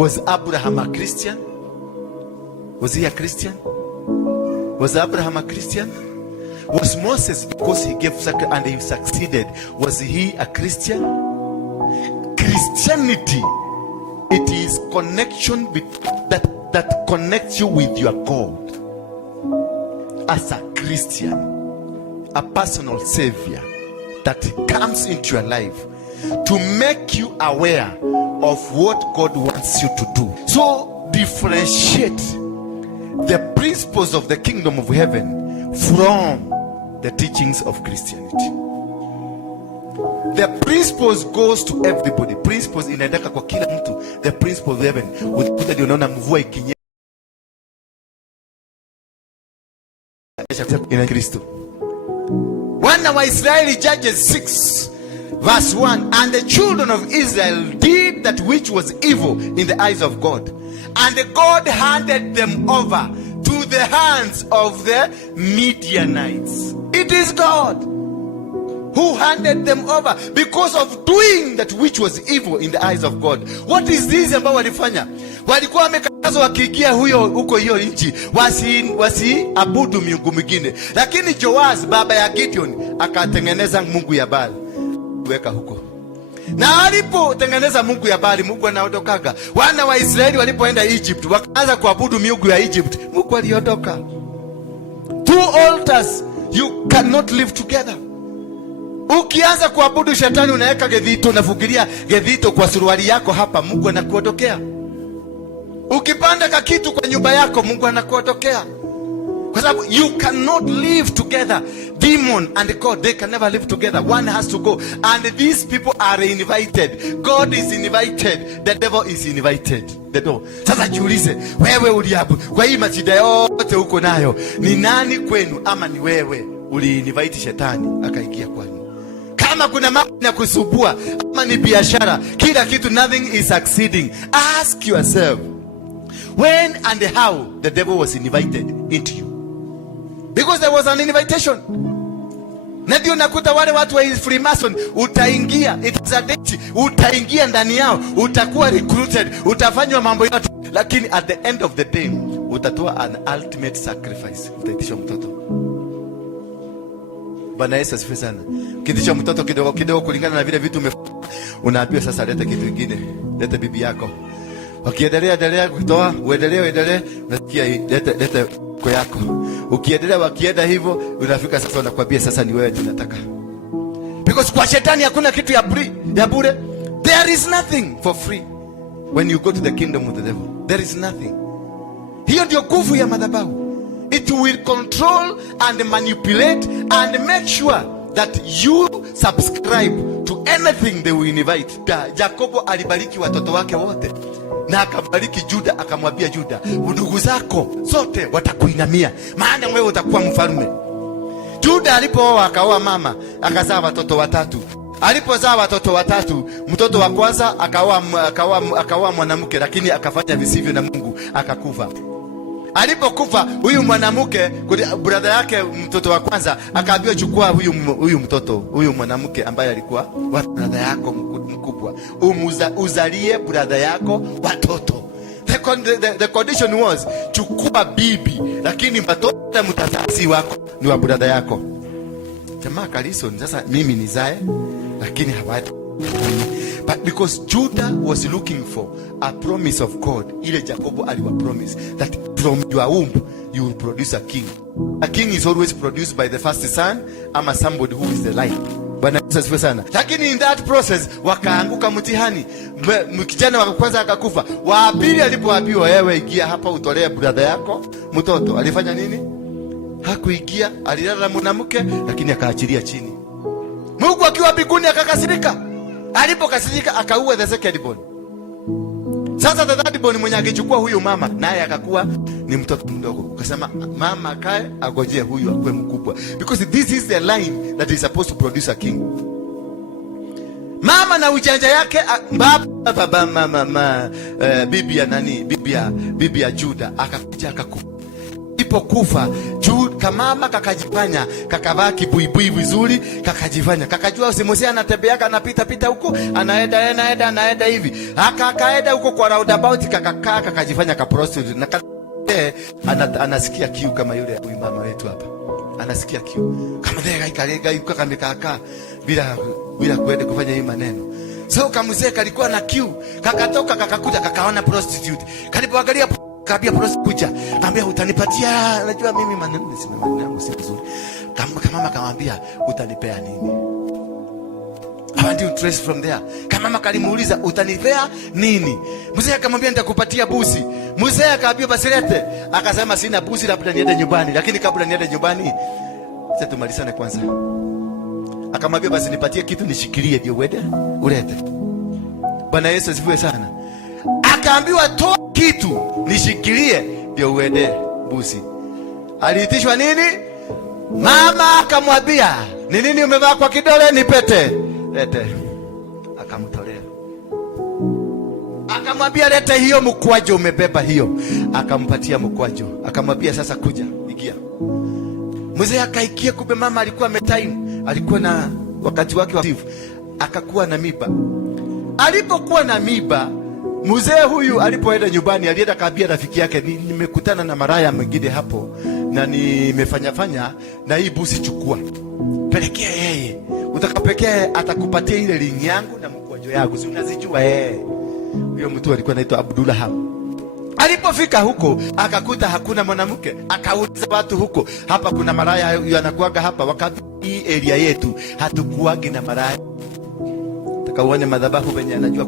Was Abraham a Christian? Was he a Christian? Was Abraham a Christian? Was Moses, because he gave sacrifice and he succeeded, was he a Christian? Christianity, it is connection that connects you with your God. As a Christian, a personal savior that comes into your life to make you aware of what God wants you to do. So differentiate the principles of the kingdom of heaven from the teachings of Christianity. The principles goes to everybody. Principles inaendeka kwa kila mtu. The principles of heaven. Utakuta ndio unaona mvua ikinyesha in Kristo. Wana wa Israeli, Judges 6 verse 1, and the children of Israel did that which was evil in the eyes of God, and God handed them over to the hands of the Midianites. It is God who handed them over because of doing that which was evil in the eyes of God. What is this ambao walifanya? Walikuwa wamekatazwa wakiingia huko hiyo nchi wasiabudu miungu mingine, lakini Joaz baba ya Gideon akatengeneza mungu ya Baali weka huko, na alipotengeneza mungu ya Baali, Mungu anaondokaga. Wana wa Israeli walipoenda Egypt wakaanza kuabudu miungu ya Egypt, Mungu aliondoka. Two altars you cannot live together. Ukianza kuabudu shetani, unaweka gedhito, unafugilia gedhito kwa suruali yako hapa, Mungu anakuondokea. Ukipanda kakitu kwa nyumba yako, Mungu anakuondokea. Kwa sababu you cannot live together. Demon and God, they can never live together. One has to go. And these people are invited. God is invited. The devil is invited. The door. Sasa jiulize, wewe uliabu kwa hii mashida yote uko nayo, ni nani kwenu? Ama ni wewe uli-invite shetani akaingia kwani? Kama kuna mambo ya kusubua, ama ni biashara, kila kitu, nothing is succeeding. Ask yourself, when and how the devil was invited into you? Because there was an invitation. Na ndio nakuta wale watu wa Freemason, utaingia, it's a date, utaingia ndani yao, utakuwa recruited, utafanywa mambo yote, lakini at the end of the day utatoa an ultimate sacrifice. Utaitisha mtoto. Bwana Yesu asifiwe sana. Ukitisha mtoto kidogo kidogo kulingana na vile vitu unaambiwa sasa leta kitu kingine, leta bibi yako. Wakiendelea kutoa, uendelee, nasikia leta kwa yako. Ukiendelea wakienda hivyo, unafika sasa unakwambia sasa ni wewe tunataka. Because kwa shetani hakuna kitu ya bure. There is nothing for free. When you go to the kingdom of the devil, there is nothing. Hiyo ndio nguvu ya madhabahu. It will control and manipulate and make sure that you subscribe to anything they will invite. Jakobo alibariki watoto wake wote, na akabariki Juda, akamwambia Juda, ndugu zako zote watakuinamia, maana wewe utakuwa mfalme. Juda alipooa akaoa mama, akazaa watoto watatu. Alipozaa watoto watatu, mtoto wa kwanza akaoa mwanamke, lakini akafanya visivyo na Mungu, akakufa. Alipokufa huyu mwanamke, brother yake mtoto wa kwanza akaambiwa, chukua huyu mwanamke ambaye alikuwa brother yako mkubwa, uzalie brother yako watoto. The condition was, chukua bibi, lakini watoto mtazazi wako ni wa brother yako. Jamaa kalison, sasa mimi nizae, lakini hawati. But because Judah was looking for a promise of God, ile Jacobo aliwa promise that from your womb you will produce a king. A king is always produced by the first son, ama somebody who is the light. Bwana Yesu asifiwe sana. Lakini in that process wakaanguka mtihani. Kijana wa kwanza akakufa. Wa pili alipoambiwa, wewe ingia hapa utolee brother yako mtoto, alifanya nini? Hakuingia, alilala na mwanamke, lakini akaachilia chini. Mungu akiwa mbinguni akakasirika. Alipokasirika akaua the second born. Sasa the third born mwenye angechukua huyu mama, naye akakuwa ni mtoto mdogo. Ukasema mama kae agojee huyu akue mkubwa, because this is the line that is supposed to produce a king. Mama na ujanja yake, bibi ya Juda akakuja akakufa. ipokufa juu kamama kakajifanya kakavaa kibuibui vizuri, kakajifanya kakajua usimusi anatembea anapita pita huko anaenda hivi, akaenda huko kwa roundabout kakakaa kakajifanya ka prostitute na anasikia kiu kama yule huyu mama wetu hapa anasikia kiu kama ndega ikalega yuko kamekaka bila kwenda kufanya hii maneno. So kamzee kalikuwa na kiu, kakatoka kakakuja kakaona prostitute, kalipoangalia kabia prostitute kaambia utanipatia, unajua mimi maneno sina maneno yangu si vizuri. Kama mama kamwambia utanipea nini? I want you trace from there. Kama mama kalimuuliza utanipea nini? Mzee akamwambia nitakupatia busi. Mzee akaambia basi lete. Akasema sina busi, labda niende nyumbani. Lakini kabla niende nyumbani sasa tumalizane kwanza. Akamwambia basi nipatie kitu nishikilie ndio ulete. Bwana Yesu asifiwe sana. Akaambiwa toa kitu nishikilie ndio uende busi. Aliitishwa nini? Mama akamwambia, "Ni nini umevaa kwa kidole? Ni pete." Lete. Akamtolea. Akamwambia lete hiyo mkwajo umebeba hiyo. Akampatia mkwajo. Akamwambia sasa kuja, ingia. Mzee akaikia, kumbe mama alikuwa ametime. Alikuwa na wakati wake wa sifu. Akakuwa na miba. Alipokuwa na miba, mzee huyu alipoenda nyumbani alienda kaambia rafiki yake, nimekutana na maraya mwingine hapo na nimefanya na hii busi chukua. Pelekea yeye. Utakapekea atakupatia ile ring yangu na mkwajo yangu. Si unazijua Huyo mtu alikuwa anaitwa Abdullah. Alipofika huko akakuta hakuna mwanamke, akauliza watu huko, hapa kuna maraya yanakuaga hapa? Wakati hii area yetu hatukuagi na maraya. Takaone madhabahu venye anajua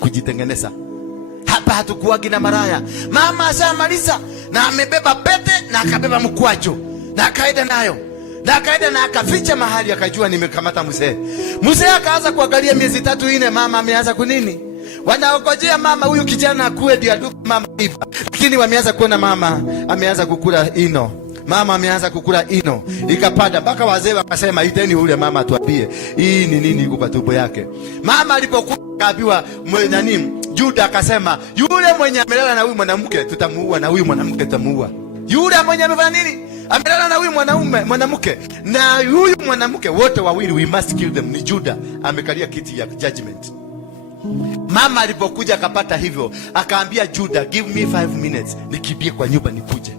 kujitengeneza. Hapa hatukuagi na maraya. Mama ashamaliza na amebeba pete na akabeba mkwajo na akaenda nayo. Na akaenda na akaficha mahali, akajua nimekamata mzee. Mzee akaanza kuangalia miezi 3-4 mama ameanza kunini. Wanaongojea mama huyu kijana akue ndio aduke mama hivi. Lakini wameanza kuona mama ameanza kukula ino. Mama ameanza kukula ino. Ikapanda mpaka wazee wakasema iteni ule mama atuambie hii ni nini iko kwa tumbo yake. Mama alipokuwa kaambiwa nani, Juda akasema yule mwenye amelala na huyu mwanamke tutamuua, na huyu mwanamke tutamuua. Yule mwenye amefanya nini? Amelala na huyu mwanamke na huyu mwanamke, wote wawili we must kill them. Ni Juda amekalia kiti ya judgment. Mama alipokuja akapata hivyo, akaambia Juda, give me 5 minutes nikimbie kwa nyumba nikuje.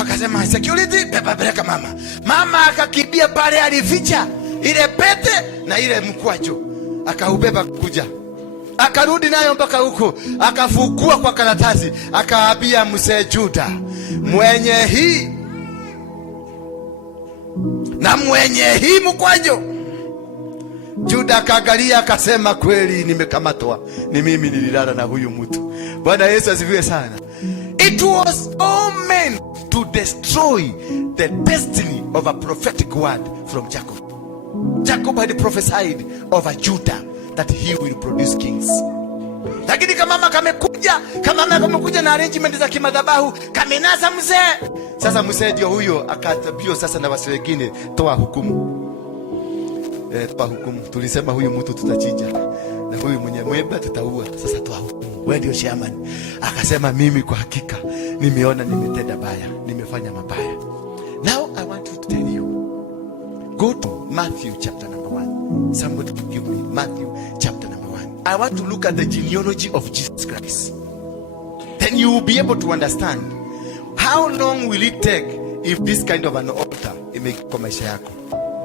Akasema security peleka mama. Mama akakimbia pale, alificha ile pete na ile mkwajo, akaubeba kuja. Akarudi nayo mpaka huko, akafukua kwa karatasi, akaambia mzee Juda, mwenye hii na mwenye hii mkwajo. Juda akaangalia akasema, kweli nimekamatwa, ni mimi nililala na huyu mtu. Bwana Yesu asifiwe sana. It was all meant to destroy the destiny of a prophetic word from Jacob. Jacob had prophesied over Judah that he will produce kings. Lakini kama mama kamekuja na arrangement za kimadhabahu, kamenasa mzee. Sasa mzee ndio huyo akatabio sasa na wasi wengine, toa hukumu. Toa hukumu. Tulisema huyu mtu tutachinja na huyu mwenye mweba tutaua. Sasa toa hukumu. Wewe ndio chairman. Akasema mimi kwa hakika nimeona nimetenda baya, nimefanya mabaya. Now I want to tell you. Go to Matthew chapter number 1. Somebody give me Matthew chapter number 1. I want to look at the genealogy of Jesus Christ. Then you will be able to understand how long will it take if this kind of an altar imekuwa maisha yako.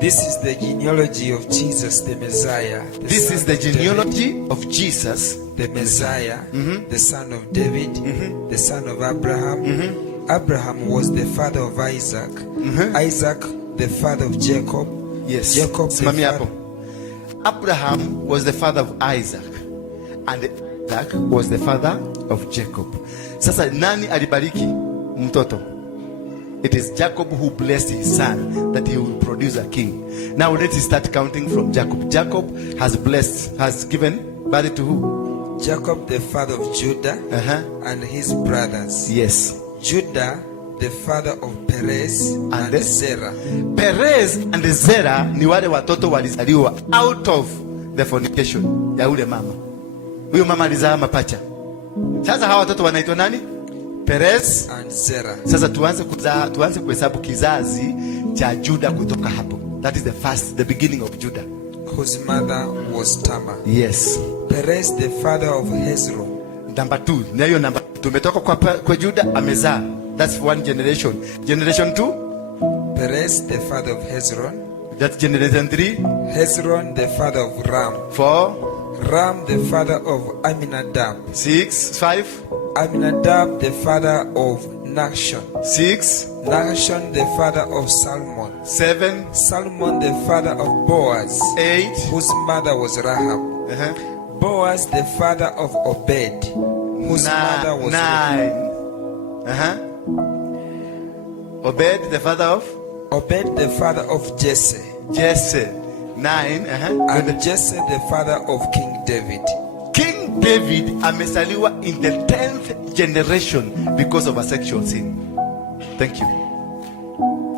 This is the genealogy of Jesus the Messiah. This is the genealogy of Jesus the Messiah, the son of David, the son of Abraham. Abraham was the father of Isaac. Isaac the father of Jacob. Yes. Jacob the father. Abraham was the father of Isaac, and Isaac was the father of Jacob. Sasa nani alibariki mtoto? It is Jacob who blessed his son that he will produce a king. Now let us start counting from Jacob. Jacob has given birth to who? Jacob the father of Judah and his brothers. Yes. Judah the father of Perez and Zerah. Perez and Zerah ni wale watoto walizaliwa out of the fornication ya ule mama. Huyo mama alizaa mapacha. Sasa hawa watoto wanaitwa nani? Perez and Zerah. Sasa tuanze kuhesabu kizazi cha Juda kutoka hapo. That is the beginning of Judah, whose mother was Tamar. Yes. Perez the father of Hezron. Number 2. Na hiyo number tumetoka kwa Juda amezaa. That's one generation. Generation 2. Perez the father of Hezron. That's generation 3. Hezron the father of Ram. 4. Ram the father of Aminadab. 5. Aminadab the father of Nahshon. 6. Nahshon the father of Salmon. 7. Salmon the father of Boaz. 8. Whose mother was Rahab. Boaz the father of Obed. Whose mother was 9. Obed the father of? Obed the father of Jesse. Jesse. 9. And Jesse the father of King David. King David amesaliwa in the 10th generation because of a sexual sin. Thank you.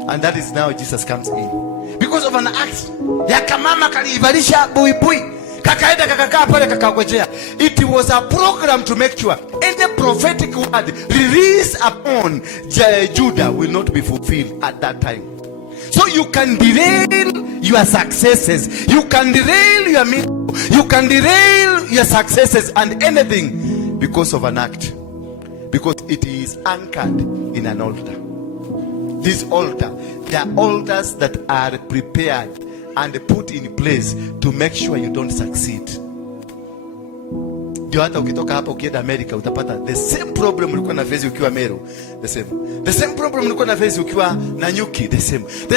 And that is now Jesus comes in because of an act ya kamama kaliivalisha buibui kakaenda kakakaa pale kakagojea. It was a program to make sure any prophetic word released upon Judah will not be fulfilled at that time. So you can derail your successes, you can derail your miracle, you can derail your successes and anything because of an act, because it is anchored in an altar. This altar, there are altars that are prepared and put in place to make sure you don't succeed. Ndio hata ukitoka hapa ukienda America utapata the same problem ulikuwa na face ukiwa Meru, the same problem ulikuwa na face ukiwa Nanyuki, the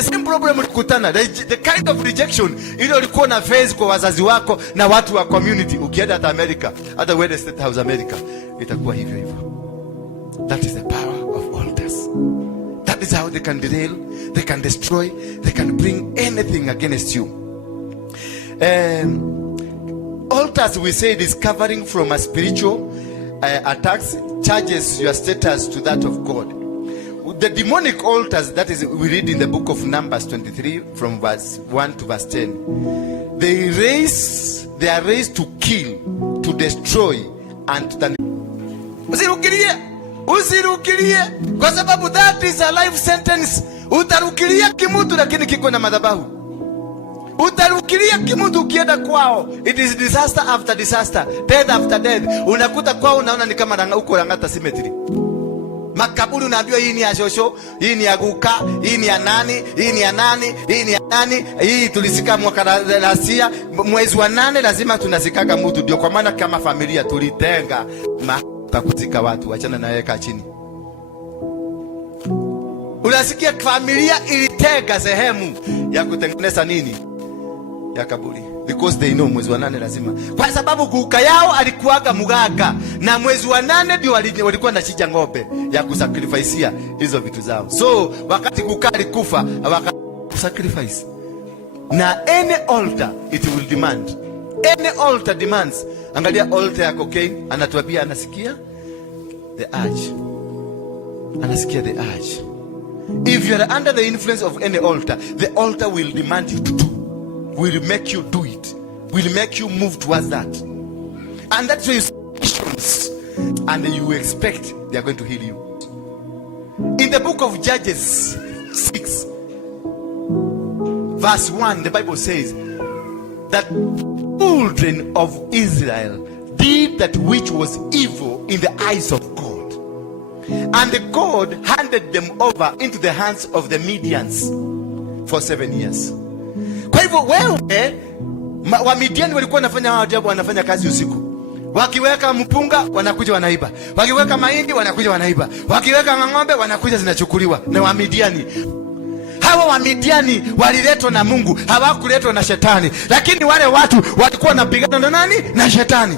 same problem ulikutana, the kind of rejection ile ulikuwa na face kwa wazazi wako na watu wa community ukienda hata America, hata West State House America itakuwa hivyo hivyo. That is the power of altars. That is how they can derail, they can destroy, they can bring anything against you. Altars, we say, it is covering from a spiritual attacks, charges your status to that of God. The demonic altars, that is, we read in the book of Numbers 23 from verse 1 to verse 10. They are raised to kill, to destroy, and to turn. Usirukilie kwa sababu that is a life sentence. Utarukilia kimutu lakini kiko na madhabahu. Utarukilia kimutu ukienda kwao, it is disaster after disaster, death after death. Unakuta kwao unaona ni kama uko Lang'ata cemetery. Makaburi unaambiwa hii ni ya shosho, hii ni ya guka, hii ni ya nani, hii ni ya nani, hii ni ya nani. Hii tulisika mwaka rasia, mwezi wa 8 lazima tunazikaga mtu. Ndio kwa maana kama familia tulitenga kuzika watu, achana na yeka chini. Unasikia familia ilitega sehemu ya kutengeneza nini? Ya kaburi. Because they know mwezi wa 8 lazima. Kwa sababu kuka yao alikuwaga muganga na mwezi wa 8 ndio walikuwa na chija ng'ombe ya kusacrificeia hizo vitu zao. So wakati kuka alikufa sacrifice. Na any altar it will demand. Any altar demands. Angalia altar ya cocaine, anatuambia anasikia the urge. Anasikia the urge. If you are under the influence of any altar, the altar will demand you to do. Will make you do it. Will make you move towards that. And that's why you see Christians and you expect they are going to heal you. In the book of Judges 6 verse 1, the Bible says that children of Israel did that which was evil in the eyes of God, and God handed them over into the hands of the Midians for 7 years. Kwa hivyo wewe wa Midian walikuwa wanafanya kazi usiku. Wakiweka mpunga wanakuja wanaiba. Wakiweka mahindi wanakuja wanaiba. Wakiweka ng'ombe wanakuja zinachukuliwa na wa Midiani. Hawa wa Midiani waliletwa na Mungu, hawakuletwa na shetani. Lakini wale watu walikuwa wanapigana na nani? Na shetani.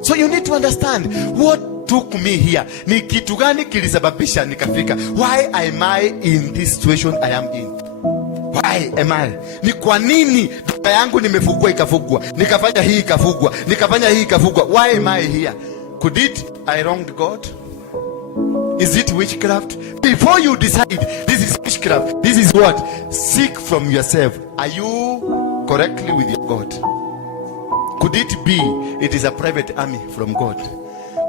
So you need to understand what took me here. Ni kitu gani kilisababisha nikafika? Why am I in this situation I am in? Why am I? Ni kwa nini duka yangu nimefugwa ikafugwa? Nikafanya hii ikafugwa. Nikafanya hii ikafugwa. Why am I here? Could it I wronged God? Is it witchcraft? Before you decide this is witchcraft, this is what? Seek from yourself. Are you correctly with your God? Could it be it is a private army from God?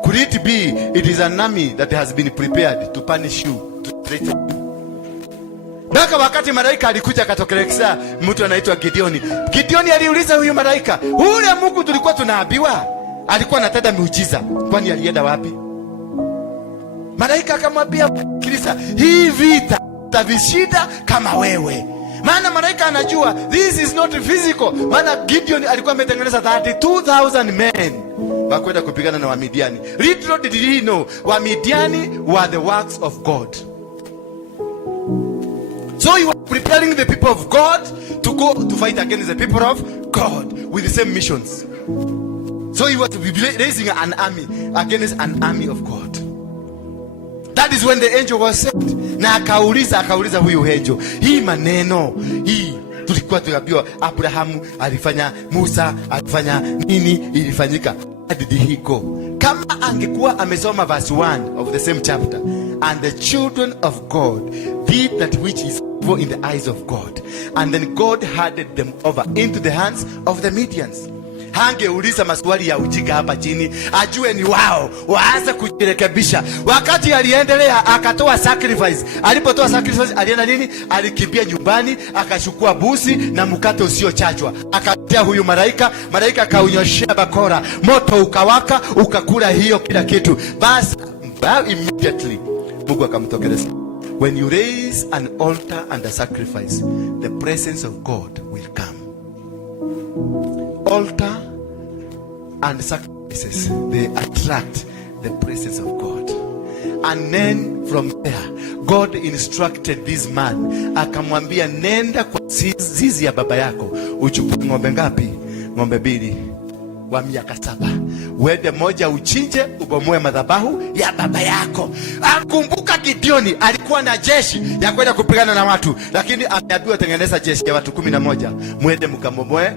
Could Could it be it is an army that has been prepared to punish you, to threaten you? Baka wakati malaika alikuja akatokelezea mtu anaitwa Gideoni. Gideoni aliuliza huyu malaika, ule Mungu tulikuwa tunaambiwa alikuwa anatenda miujiza, kwani alienda wapi? Malaika akamwambia, Kristo, hii vita tavishinda kama wewe. Maana malaika anajua this is not physical. Maana Gideon alikuwa ametengeneza 32,000 men wakwenda kupigana na Wamidiani. Little did he know Wamidiani were the works of God. So he was preparing the people of God to go to fight against the people of God with the same missions. So he was raising an army against an army of God. That is when the angel was sent. Na akauliza huyu angel, hii maneno hii tulikuwa tunaambiwa Abrahamu alifanya, Musa alifanya, nini ilifanyika? Where did he go? Kama angekuwa amesoma verse 1 of the same chapter, and the children of God did that which is evil in the eyes of God, and then God handed them over into the hands of the Midians. Hangeuliza maswali ya ujinga hapa chini, ajue ni wao waanze kujirekebisha. Wakati aliendelea akatoa sacrifice. Alipotoa sacrifice alienda nini? Alikimbia nyumbani, akachukua busi na mkate usiochachwa, akatia huyu malaika. Malaika akaunyoshia bakora, moto ukawaka, ukakula hiyo kila kitu. Basi immediately Mungu akamtokeleza. When you raise an altar and a sacrifice, the presence of God will come. Altar and sacrifices, they attract the presence of God. And then from there, God instructed this man, akamwambia, nenda kwa zizi ya baba yako, uchukue ng'ombe ngapi? Ng'ombe 2 wa miaka 7. Uende moja uchinje, ubomoe madhabahu ya baba yako. Akumbuka Gideoni alikuwa na jeshi ya kwenda kupigana na watu, lakini ameambiwa tengeneza jeshi ya watu 11, mwende mkabomoe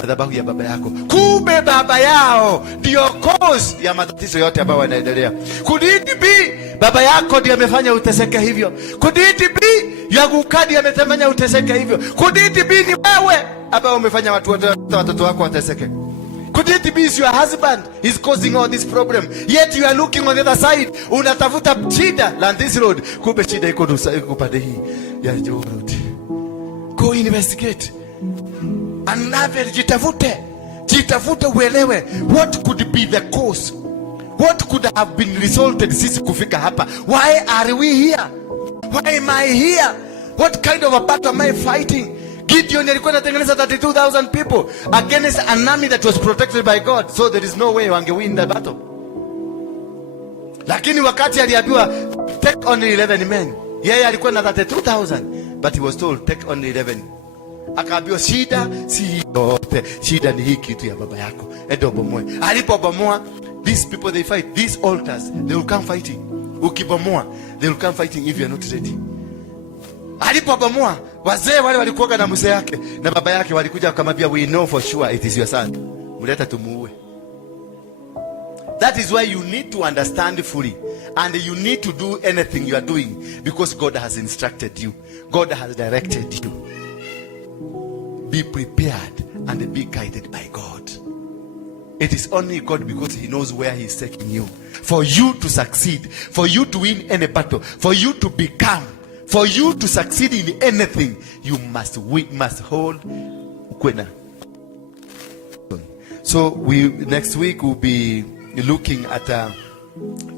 madhabahu ya baba yako. Kumbe baba yao ndio cause ya matatizo yote ambayo yanaendelea. Could it be baba yako ndiye amefanya uteseke hivyo? Could it be Yagukadi amefanya uteseke hivyo? Could it be ni wewe ambao umefanya watoto wako wateseke? Could it be your husband is causing all this problem? Yet you are looking on the other side. Unatafuta shida on this road. Kumbe shida iko pande hii ya Joe road. Go investigate. Another jitafute uelewe what could be the cause, what could have been resulted sisi kufika hapa. Why are we here? Why am I here? What kind of a battle am I fighting? Gideon alikuwa anatengeneza 32,000 people against an army that was protected by God, so there is no way wange win the battle. Lakini wakati aliambiwa take only 11 men, yeye alikuwa na 32,000, but he was told take only 11. Akaambiwa shida si yote, shida ni hii kitu ya baba yako, enda ubomoe. Alipobomoa, these people they fight, these altars they will come fighting. Ukibomoa they will come fighting if you are not ready. Alipobomoa, wazee wale walikuwa na mzee yake na baba yake walikuja wakamwambia, we know for sure it is your son, mleta tumuue. That is why you need to understand fully, and you need to do anything you are doing because God has instructed you, God has directed you. Be prepared and be guided by God. It is only God, because he knows where he is taking you. For you to succeed, for you to win any battle, for you to become, for you to succeed in anything, you must hold kwena. So next week we'll be looking at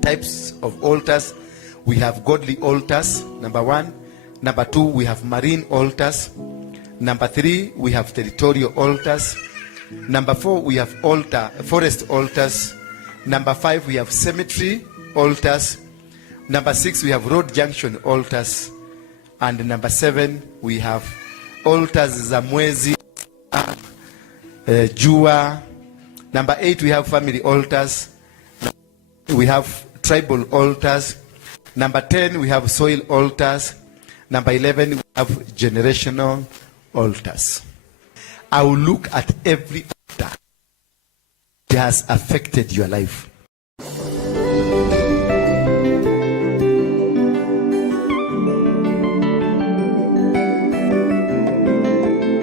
types of altars. We have godly altars, number 1. Number 2, we have marine altars. Number 3, we have territorial altars. Number 4, we have forest altars. Number 5, we have cemetery altars. Number 6, we have road junction altars. And number 7, we have altars za mwezi, jua. Number 8, we have family altars. We have tribal altars. Number 10, we have soil altars. Number 11, we have generational altars. I will look at every altar that has affected your life.